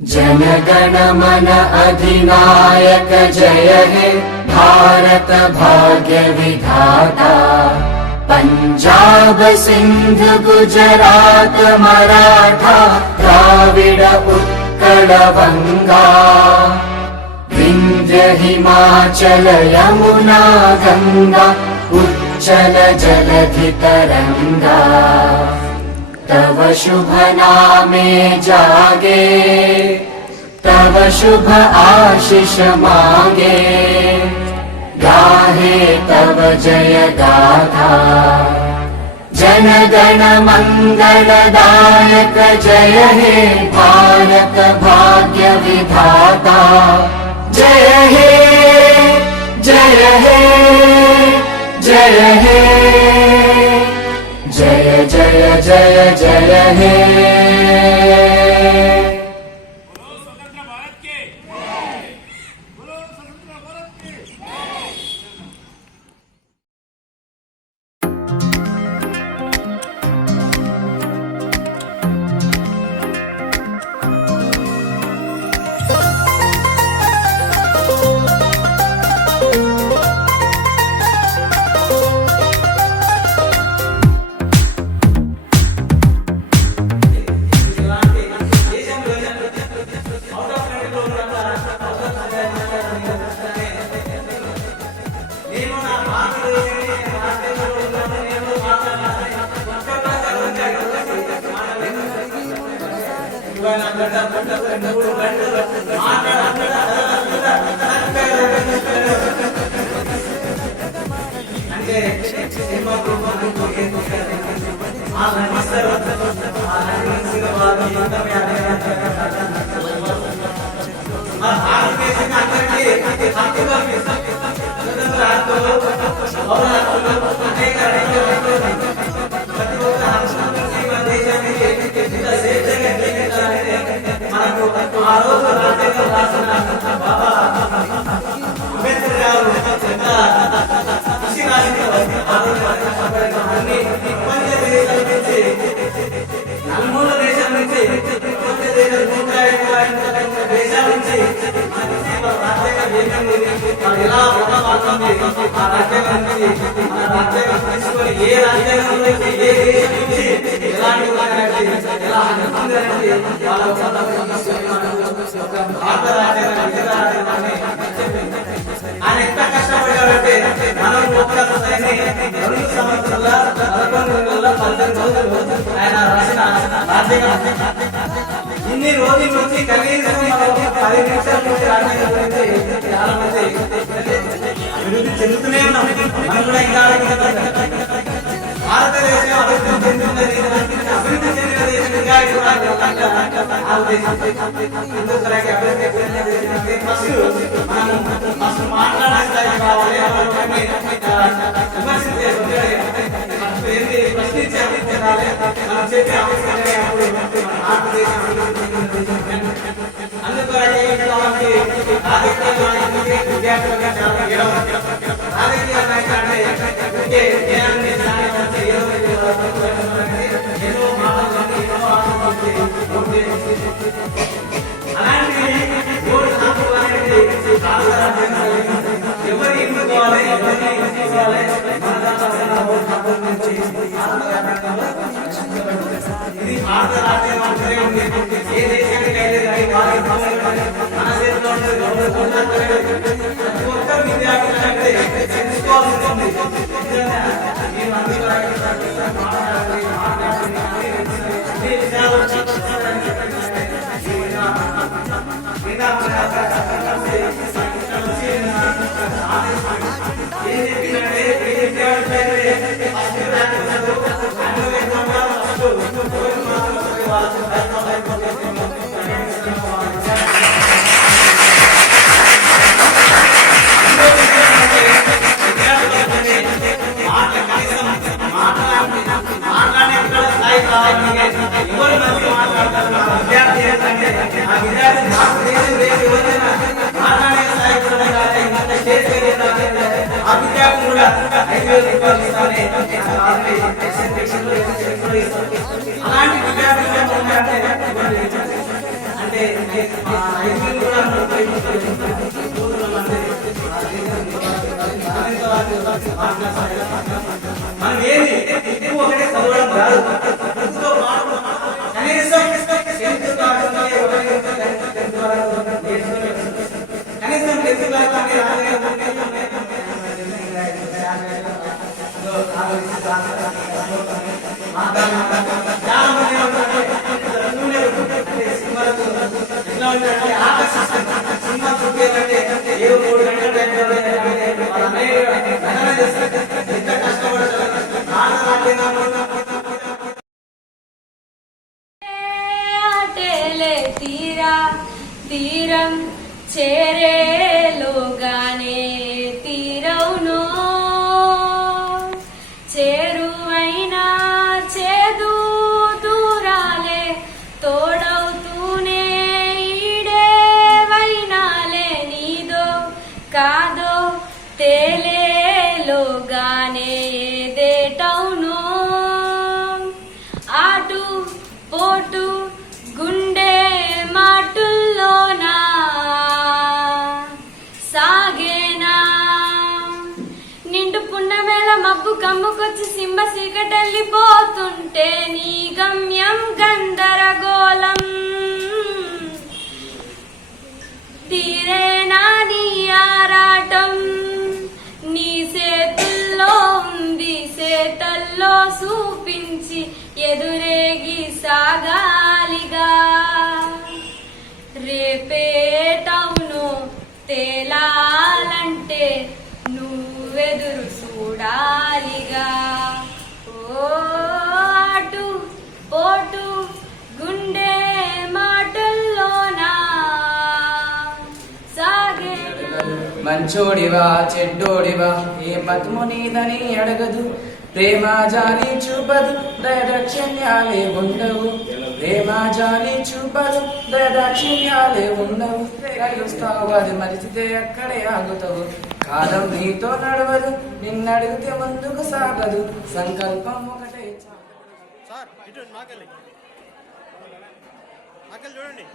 जनगण मन अधिनायक जय हे भारत भाग्य विधाता। पंजाब सिंध गुजरात मराठा द्राविड उत्कल बंगा। विंध्य हिमाचल यमुना गंगा उच्चल जलधि तरंगा। तव शुभ नामे जागे तव शुभ आशीष मांगे। गाहे तव जय गाथा जन गण मंगलदायक जय हे भारत भाग्य विधाता। जय हे जय हे जय हे जय जय जय जय हे। అలాంటి విద్యార్థులు అంటే మనం ఏది ఎక్కువ ఒకటే చదవడం కాదు, బుక్తో పాటు కనీసం కనీసం 10th క్లాస్ సినిమా చూపించాలంటే ఏదో 3 గంటల టైం ఎంత కష్టపడతారు తీరం చేరేలోగానే తీరవును చేరువైనా చేదు దూరాలే తోడవుతూనే ఈడేవైనాలే నీదో కాదో తేలేలోగానే ఏదేటవును ఆటు పోటు గుండె మాటుల్లోనా సాగేనా నిండు పున్నమేళ మబ్బు కమ్ముకొచ్చి సింహ సీకటెళ్ళిపోతుంటే నీ గమ్యం గందరగోళం తీరేనా నీ ఆరాటం నీ చేతుల్లో ఉంది చేతల్లో చూపించి ఎదురేగి సాగాలిగా రేపేటవును తేలాలంటే నువ్వెదురు చూడాలిగా ఓ అటు పోటు గుండె మాటల్లోనా సాగే మంచోడివా చెడ్డోడివా ఏ పద్ము నీదని అడగదు ప్రేమ జాలి చూపదు దయదాక్షిణ్యాలే ఉండవు ప్రేమ జాలి చూపదు దయదాక్షిణ్యాలే ఉండవు కలుస్తావు అది మరిచితే అక్కడే ఆగుతావు కాలం నీతో నడవదు నిన్నడిగితే ముందుకు సాగదు సంకల్పం ఒకటే సార్ ఇటు నాకెళ్ళి చూడండి